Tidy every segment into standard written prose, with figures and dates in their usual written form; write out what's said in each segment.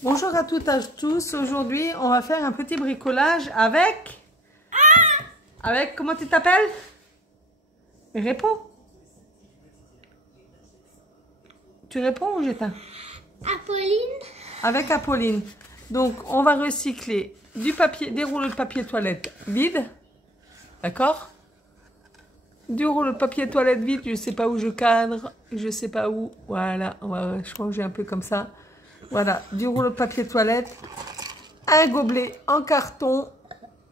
Bonjour à toutes et à tous. Aujourd'hui, on va faire un petit bricolage avec... Avec, comment tu t'appelles? Réponds. Tu réponds ou j'éteins? Apolline. Avec Apolline. Donc, on va recycler du papier, des rouleaux de papier toilette vides. D'accord? Du rouleau de papier toilette vide, je sais pas où je cadre, je sais pas où. Voilà, je crois que j'ai un peu comme ça. Voilà, du rouleau de papier toilette, un gobelet en carton,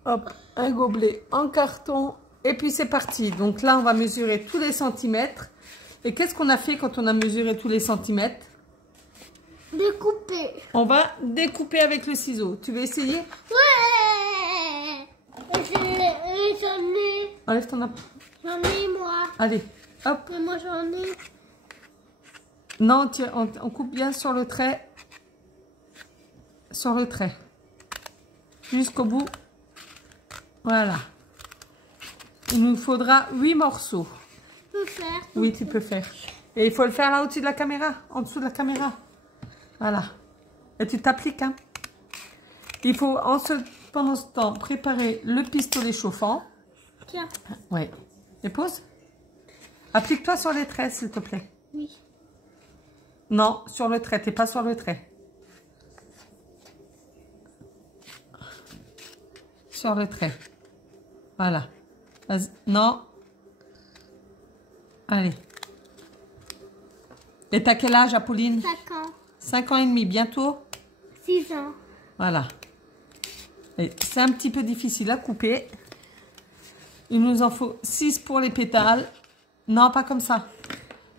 hop, un gobelet en carton, et puis c'est parti. Donc là, on va mesurer tous les centimètres. Et qu'est-ce qu'on a fait quand on a mesuré tous les centimètres? Découper. On va découper avec le ciseau. Tu veux essayer? Ouais. Et j'en ai. Enlève ton J'en ai moi. Allez, hop. Mais moi j'en ai. Non, on coupe bien sur le trait. Sur le trait. Jusqu'au bout. Voilà. Il nous faudra 8 morceaux. Je peux faire. Oui, tu peux faire. Et il faut le faire là au-dessus de la caméra. En dessous de la caméra. Voilà. Et tu t'appliques. Hein. Il faut pendant ce temps préparer le pistolet chauffant. Tiens. Oui. Et pose. Applique-toi sur les traits, s'il te plaît. Oui. Non, sur le trait. T'es pas sur le trait. Sur le trait. Voilà. Non. Allez. Et t'as quel âge, Apolline? 5 ans. 5 ans et demi, bientôt? 6 ans. Voilà. C'est un petit peu difficile à couper. Il nous en faut 6 pour les pétales. Non, pas comme ça.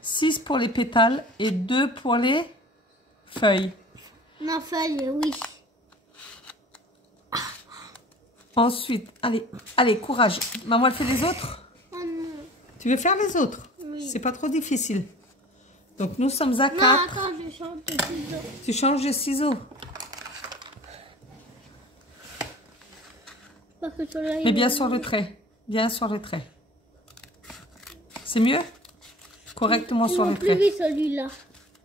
6 pour les pétales et 2 pour les feuilles. Ma feuille, oui. Ensuite, allez, courage. Maman, elle fait les autres? Oh non. Tu veux faire les autres? Oui. C'est pas trop difficile. Donc, nous sommes à 4. Non, attends, je change de ciseaux. Tu changes de ciseaux. Parce que celui-là, Mais bien sur le trait. Bien sur le trait. C'est mieux? Correctement sur le plus trait. vite celui-là.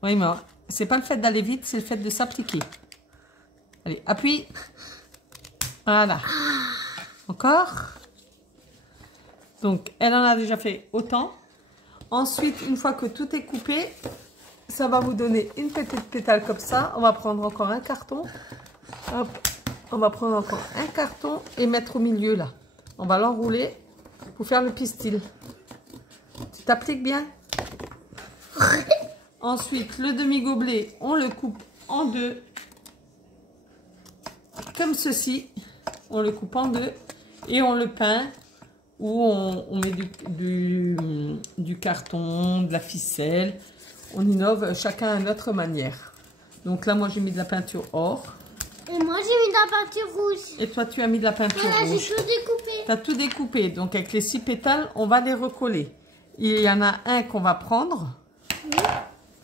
Oui, mais c'est pas le fait d'aller vite, c'est le fait de s'appliquer. Allez, appuie. Voilà. Encore. Donc, elle en a déjà fait autant. Ensuite, une fois que tout est coupé, ça va vous donner une petite pétale comme ça. On va prendre encore un carton. Hop. On va prendre encore un carton et mettre au milieu là. On va l'enrouler pour faire le pistil. Tu t'appliques bien? Ensuite, le demi-gobelet, on le coupe en deux. Comme ceci. On le coupe en deux et on le peint. Ou on met du carton, de la ficelle. On innove chacun à notre manière. Donc là, moi, j'ai mis de la peinture or. Et moi, j'ai mis de la peinture rouge. Et toi, tu as mis de la peinture Voilà, rouge. j'ai tout découpé. Tu as tout découpé. Donc, avec les 6 pétales, on va les recoller. Il y en a un qu'on va prendre.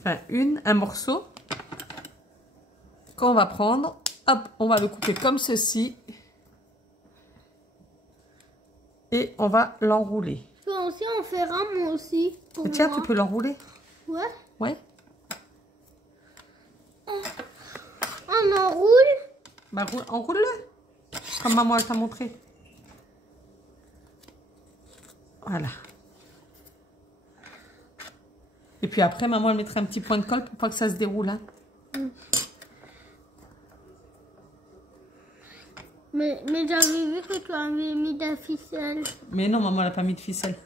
Enfin, un morceau. Qu'on va prendre. Hop, on va le couper comme ceci. Et on va l'enrouler. Je peux aussi en faire un, moi aussi. Pour Tiens, moi. tu peux l'enrouler? Ouais. Ouais. On enroule. Bah, enroule-le. Comme maman elle t'a montré. Voilà. Et puis après, maman elle mettra un petit point de colle pour pas que ça se déroule. Hein. Mais j'avais vu que tu avais mis de la ficelle. Mais non, maman elle n'a pas mis de ficelle.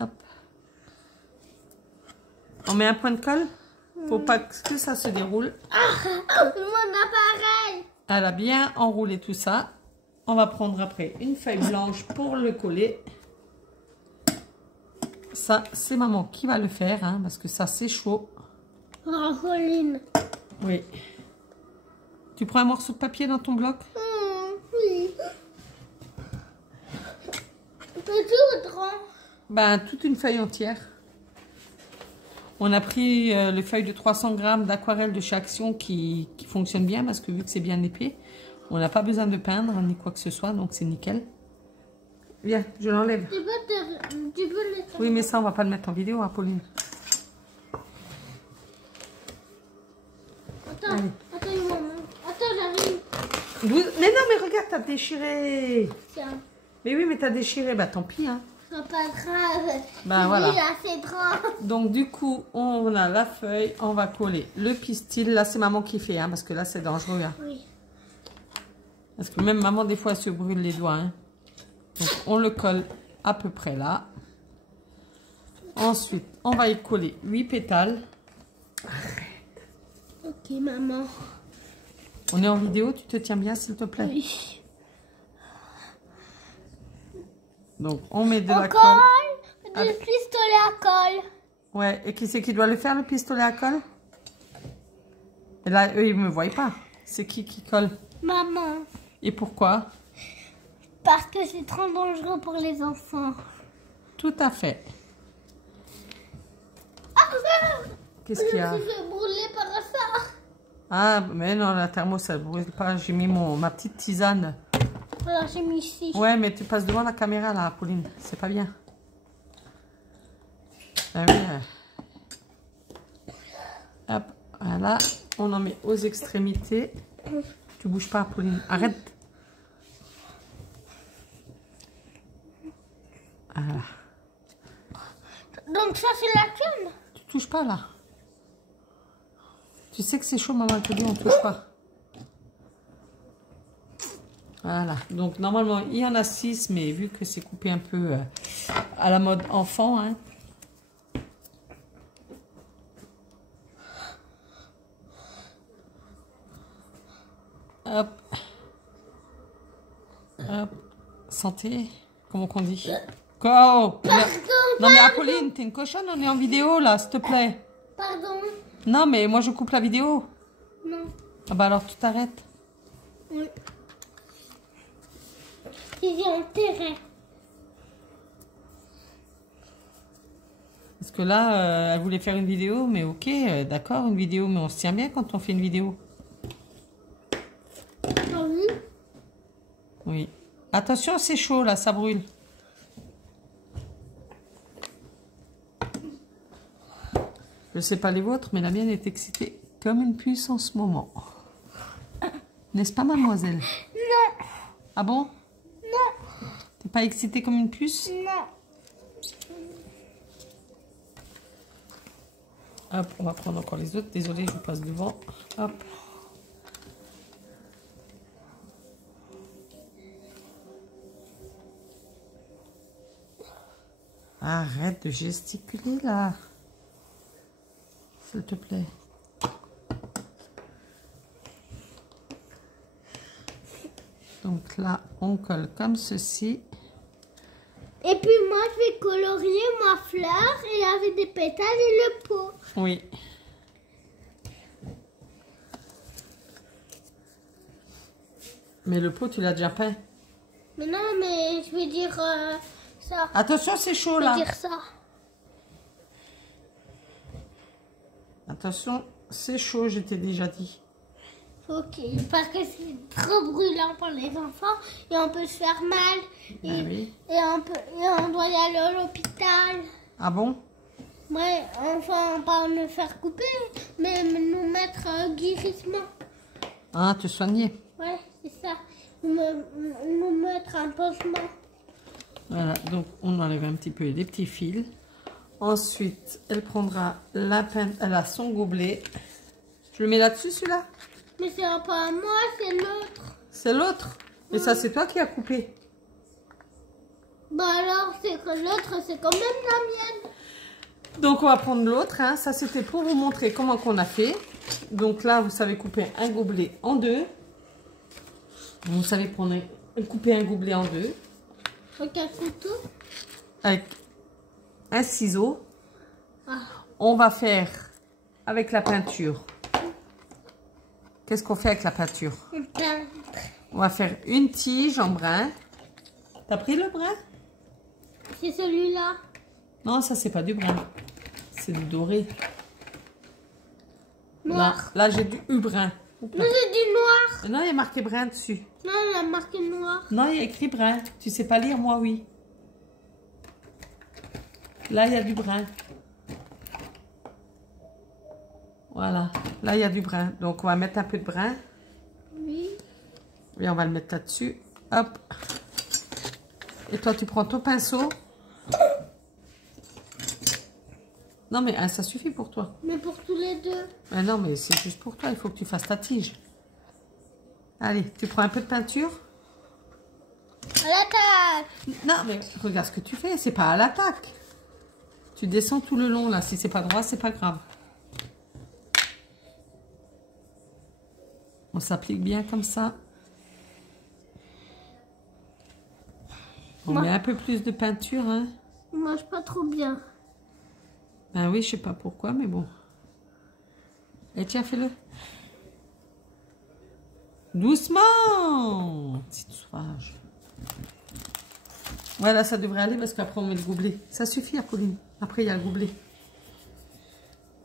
Hop. On met un point de colle pour pas que ça se déroule. Ah, mon appareil. Elle a bien enroulé tout ça. On va prendre après une feuille blanche pour le coller. Ça, c'est maman qui va le faire, hein, parce que ça, c'est chaud. Pauline. Oui. Tu prends un morceau de papier dans ton bloc? Oui. Petit ou grand? Ben, toute une feuille entière. On a pris les feuilles de 300 grammes d'aquarelle de chez Action qui fonctionnent bien, parce que vu que c'est bien épais, on n'a pas besoin de peindre ni quoi que ce soit, donc c'est nickel. Viens, je l'enlève. Tu peux le... Oui, mais ça, on va pas le mettre en vidéo, hein, Pauline. Attends, Allez. attends, maman. Attends, j'arrive. Mais non, mais regarde, t'as déchiré. Tiens, Mais oui, mais t'as déchiré. Bah tant pis, hein. c'est pas grave. Bah voilà. Il a fait grave. Donc du coup, on a la feuille, on va coller le pistil. Là, c'est maman qui fait, hein, parce que là, c'est dangereux. Hein. Oui. Parce que même maman, des fois, elle se brûle les doigts. Hein. Donc, on le colle à peu près là. Ensuite, on va y coller 8 pétales. Ok, maman. On est en vidéo, tu te tiens bien, s'il te plaît. Oui. Donc, on met de la On colle. colle du pistolet à colle. Ouais, et qui c'est qui doit le faire, le pistolet à colle? Et là, eux, ils ne me voient pas. C'est qui colle? Maman. Et pourquoi? Parce que c'est trop dangereux pour les enfants. Tout à fait. Ah, Qu'est-ce qu'il y a? je me suis fait brûler par ça. Ah, mais non, la thermos, ça ne brûle pas. J'ai mis ma petite tisane. Alors j'ai mis ici. Ouais, mais tu passes devant la caméra, là, Pauline. C'est pas bien. Ah oui. Hop, voilà. On en met aux extrémités. Tu bouges pas, Pauline. Arrête. Voilà. Donc ça c'est la tienne. Tu touches pas, là. Tu sais que c'est chaud, maman te dit, on touche pas. Voilà. Donc, normalement, il y en a 6, mais vu que c'est coupé un peu à la mode enfant, hein. Hop. Hop. Santé. Comment qu'on dit? Go. Non, mais Apolline, t'es une cochonne, on est en vidéo, là, s'il te plaît. Pardon. Non, mais moi, je coupe la vidéo. Non. Ah bah alors, tu t'arrêtes. Oui. J'ai enterré. Parce que là, elle voulait faire une vidéo, mais ok, d'accord, une vidéo, mais on se tient bien quand on fait une vidéo. Ah oui. Oui. Attention, c'est chaud, là, ça brûle. Je sais pas les vôtres, mais la mienne est excitée comme une puce en ce moment. N'est-ce pas, mademoiselle? Non. Ah bon? Non. T'es pas excitée comme une puce? Non. Hop, on va prendre encore les autres. Désolée, je vous passe devant. Hop. Arrête de gesticuler, là. S'il te plaît. Donc là, on colle comme ceci. Et puis moi, je vais colorier ma fleur et avec des pétales et le pot. Oui. Mais le pot, tu l'as déjà peint. Mais non, mais je vais dire ça. Attention, c'est chaud, Je là. vais dire ça. Attention, c'est chaud, je t'ai déjà dit. Ok, parce que c'est trop brûlant pour les enfants et on peut se faire mal et, Ah oui. et on doit y aller à l'hôpital. Ah bon? Ouais, enfin, pas me faire couper, mais nous mettre un guérissement. Ah, te soigner. Ouais, c'est ça. Nous mettre un pansement. Voilà, donc on enlève un petit peu les petits fils. Ensuite, elle prendra la peinture, elle a son gobelet. Je le mets là-dessus, celui-là? Mais c'est pas moi, c'est l'autre. C'est l'autre. Et ça, c'est toi qui as coupé. Bah alors, c'est que l'autre, c'est quand même la mienne. Donc, on va prendre l'autre. Hein. Ça, c'était pour vous montrer comment qu'on a fait. Donc là, vous savez couper un gobelet en deux. Vous savez couper un gobelet en deux. Avec un couteau. Avec un ciseau. Ah. On va faire avec la peinture. Qu'est-ce qu'on fait avec la peinture? On va faire une tige en brun. T'as pris le brun? C'est celui-là. Non, ça, c'est pas du brun. C'est du doré. Noir. Là j'ai du brun. Non, c'est du noir. Non, il y a marqué brun dessus. Non, il a marqué noir. Non, il y a écrit brun. Tu sais pas lire, moi, oui. Là, il y a du brun. Voilà. Là, il y a du brun. Donc, on va mettre un peu de brun. Oui. Et on va le mettre là-dessus. Hop. Et toi, tu prends ton pinceau. Non, mais ça suffit pour toi. Mais pour tous les deux. Mais non, mais c'est juste pour toi. Il faut que tu fasses ta tige. Allez, tu prends un peu de peinture. À l'attaque. Non, mais regarde ce que tu fais. C'est pas à l'attaque. Tu descends tout le long, là. Si c'est pas droit, c'est pas grave. On s'applique bien comme ça. On met un peu plus de peinture, hein. Il mange pas trop bien. Ben oui, je sais pas pourquoi, mais bon. Et tiens, fais-le. Doucement. Petite sauvage. Voilà, ça devrait aller parce qu'après on met le gobelet. Ça suffit, Apolline. Après, il y a le gobelet.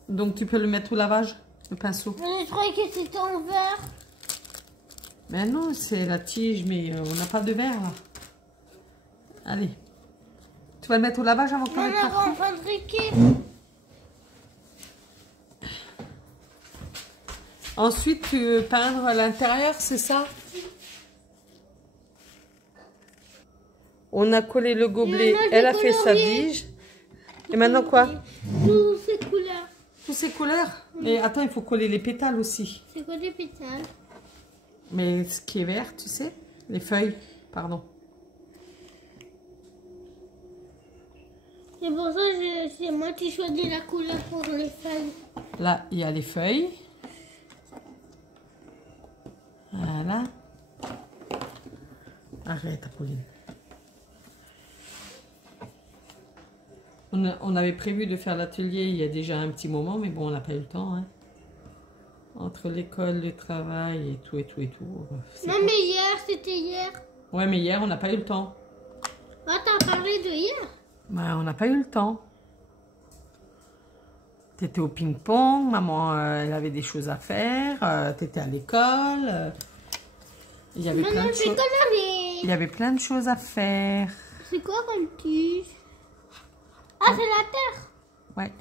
Donc, tu peux le mettre au lavage, le pinceau. Mais je croyais que c'était en verre. Mais non, c'est la tige, mais on n'a pas de verre, là. Allez. Tu vas le mettre au lavage avant qu'on On mette va partout. en fabriquer. Ensuite, tu veux peindre à l'intérieur, c'est ça? On a collé le gobelet, elle a fait sa tige. Et maintenant quoi? Tous ces couleurs. Toutes ces couleurs? Mais attends, il faut coller les pétales aussi. C'est quoi des pétales? Mais ce qui est vert, tu sais? Les feuilles, pardon. C'est pour ça que c'est moi qui choisis la couleur pour les feuilles. Là, il y a les feuilles. Voilà. Arrête, Apolline. On avait prévu de faire l'atelier il y a déjà un petit moment, mais bon, on n'a pas eu le temps. Hein. Entre l'école, le travail et tout, et tout, et tout. Non, mais hier, c'était hier. Ouais, mais hier, on n'a pas eu le temps. Ah, t'as parlé de hier? Ben, on n'a pas eu le temps. T'étais au ping-pong, maman, elle avait des choses à faire. T'étais à l'école. Il y avait plein de choses. Il y avait plein de choses à faire. C'est quoi comme tige? Ah, c'est la terre. Ouais.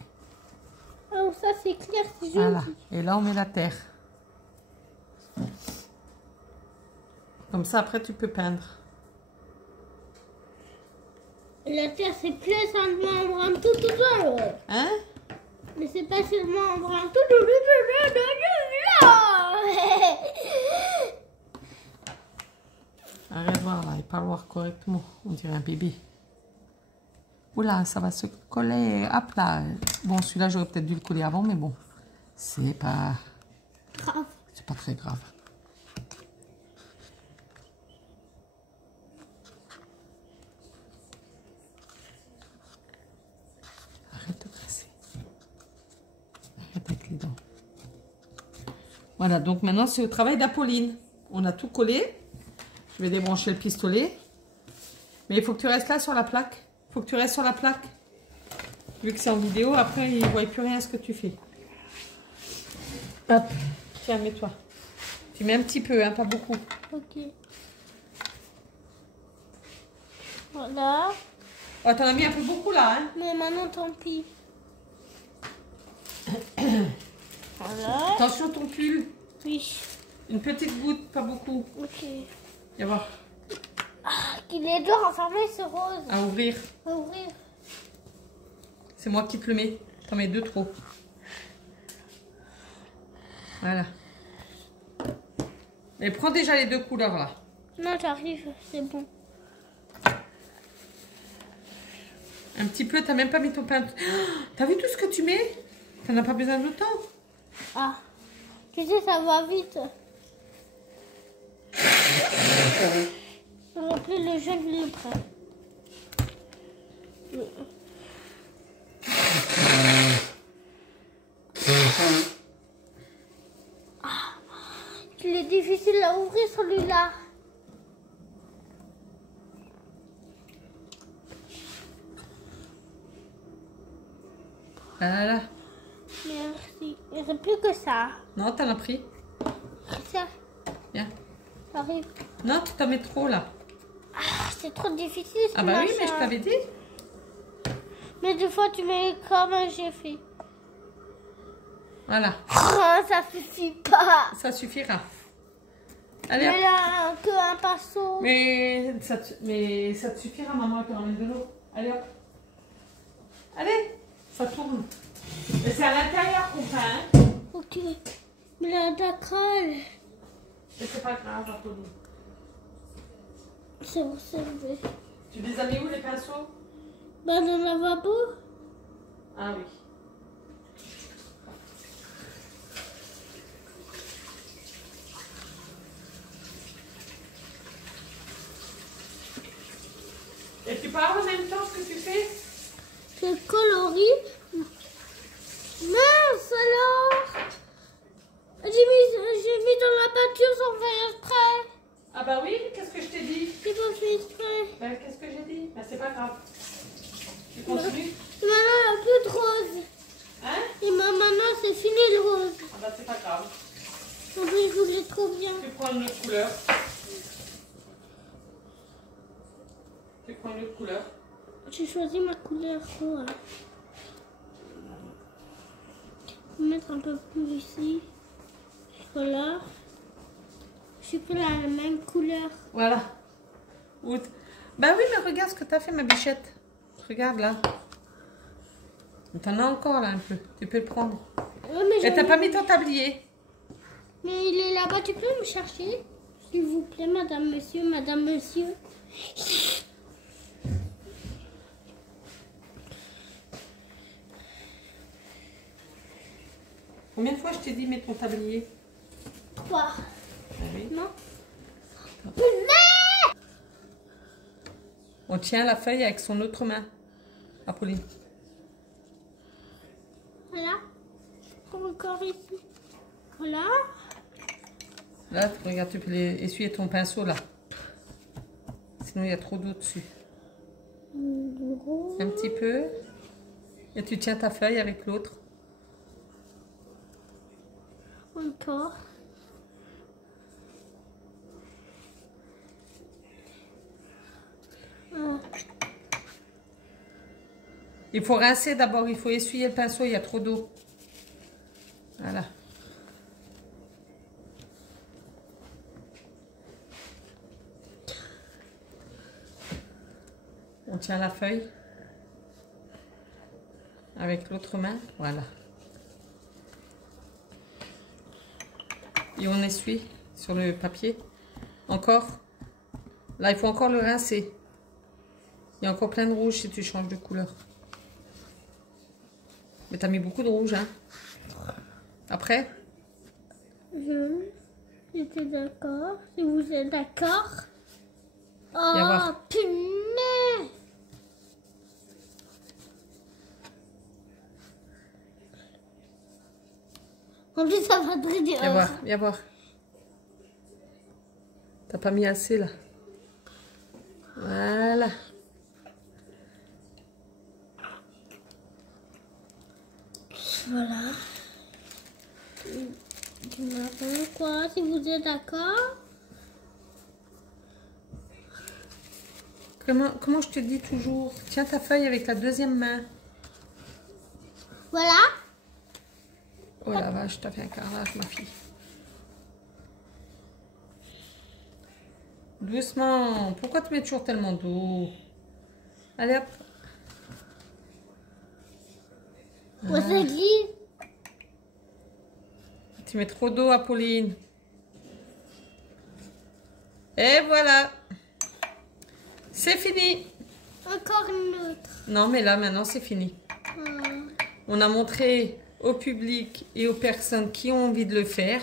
Oh, ça c'est clair, c'est joli. Voilà. Et là, on met la terre. Comme ça, après, tu peux peindre. La terre, c'est plus seulement en brun tout seul. Hein? Mais c'est pas seulement en brun tout seul. Arrête de voir là, il parle voir correctement. On dirait un bébé. Oula, ça va se coller. Hop là. Bon, celui-là, j'aurais peut-être dû le coller avant, mais bon. C'est pas... Grave. C'est pas très grave. Arrête de presser. Arrête avec les dents. Voilà, donc maintenant, c'est au travail d'Apolline. On a tout collé. Je vais débrancher le pistolet. Mais il faut que tu restes là sur la plaque. Il faut que tu restes sur la plaque. Vu que c'est en vidéo, après, ils ne voient plus rien ce que tu fais. Hop. Tiens, mets-toi. Tu mets un petit peu, hein, pas beaucoup. Ok. Voilà. Oh, t'en as mis un peu beaucoup là, hein. Mais maintenant, tant pis. Voilà. Attention ton pull. Oui. Une petite goutte, pas beaucoup. Ok. Viens voir. Il est dur à fermer ce rose. À ouvrir. À ouvrir. C'est moi qui te le mets. T'en mets 2 trop. Voilà. Et prends déjà les 2 couleurs là. Non, j'arrive, c'est bon. Un petit peu, t'as même pas mis ton pain. T'as vu tout ce que tu mets? T'en as pas besoin d'autant. Ah, tu sais, ça va vite. On va plus le jaune, le brun. Ah, il est difficile à ouvrir celui-là. Voilà. Merci. Il n'y a plus que ça. Non, t'en as pris. Ça, Viens. arrive. Non, tu t'en mets trop là. Ah, c'est trop difficile ce Ah bah oui, mais je machin. t'avais dit. Mais des fois, tu mets comme j'ai fait. Voilà. Oh, ça suffit pas. Ça suffira. Allez, Mais là, que un pinceau. mais ça te suffira, maman, elle te ramène de l'eau. Allez, hop. Allez, ça tourne. Et c'est à l'intérieur qu'on peint, hein. Ok. Mais là, d'accord. Mais c'est pas grave, Apolline. C'est bon, c'est levé. Tu les as mis où, les pinceaux? Bah, dans le lavabo. Ah oui. Et tu parles en même temps ce que tu fais? C'est coloris. Mince alors. J'ai mis dans la peinture sans faire exprès. Ah bah oui, qu'est-ce que je t'ai dit? J'ai pas fait exprès. Ben, qu'est-ce que j'ai dit? Ben, c'est pas grave. Tu continues? Et maintenant, un peu de rose. Hein? Et maintenant, c'est fini le rose. Ah bah c'est pas grave. En plus, il faut que je trouve bien. Tu prends une autre couleur. Tu prends une autre couleur. J'ai choisi ma couleur rose. Je vais mettre un peu plus ici. Voilà. Je suis pris la même couleur. Voilà. Ben oui, mais regarde ce que t'as fait, ma bichette. Regarde là. T'en as encore là un peu. Tu peux le prendre. Ouais, mais Et t'as pas mis ton tablier. Mais il est là-bas, tu peux me chercher? S'il vous plaît, madame, monsieur, madame, monsieur. Combien de fois je t'ai dit mets ton tablier? 3. Ah oui. Non? On tient la feuille avec son autre main. Apolline. Voilà. Encore ici. Voilà. Là, regarde, tu peux essuyer ton pinceau là. Sinon, il y a trop d'eau dessus. Un petit peu. Et tu tiens ta feuille avec l'autre. Encore. Il faut rincer d'abord, il faut essuyer le pinceau, il y a trop d'eau. Voilà. On tient la feuille avec l'autre main, voilà. Et on essuie sur le papier. Encore. Là, il faut encore le rincer. Il y a encore plein de rouge si tu changes de couleur. Mais t'as mis beaucoup de rouge, hein. Après? J'étais d'accord. Si vous êtes d'accord. Oh, Viens voir. punaise! En plus, ça va très dur. Viens voir, viens voir. T'as pas mis assez, là. Voilà. Voilà. Du marron, quoi, si vous êtes d'accord. Comment je te dis toujours? Tiens ta feuille avec la deuxième main. Voilà. Oh la vache, t'as fait un carrelage, ma fille. Doucement. Pourquoi tu mets toujours tellement d'eau? Allez hop. Ouais, ça glisse. Tu mets trop d'eau, Apolline. Et voilà. C'est fini. Encore une autre. Non, mais là, maintenant, c'est fini. On a montré au public et aux personnes qui ont envie de le faire.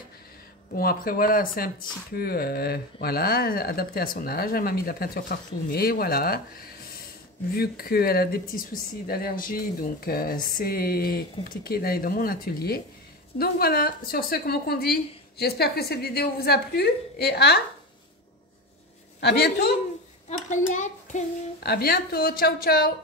Bon, après, voilà, c'est un petit peu, voilà, adapté à son âge. Elle m'a mis de la peinture partout, mais voilà. Vu qu'elle a des petits soucis d'allergie, donc c'est compliqué d'aller dans mon atelier. Donc voilà, sur ce, comment qu'on dit, j'espère que cette vidéo vous a plu et à bientôt. À bientôt. À bientôt, ciao ciao.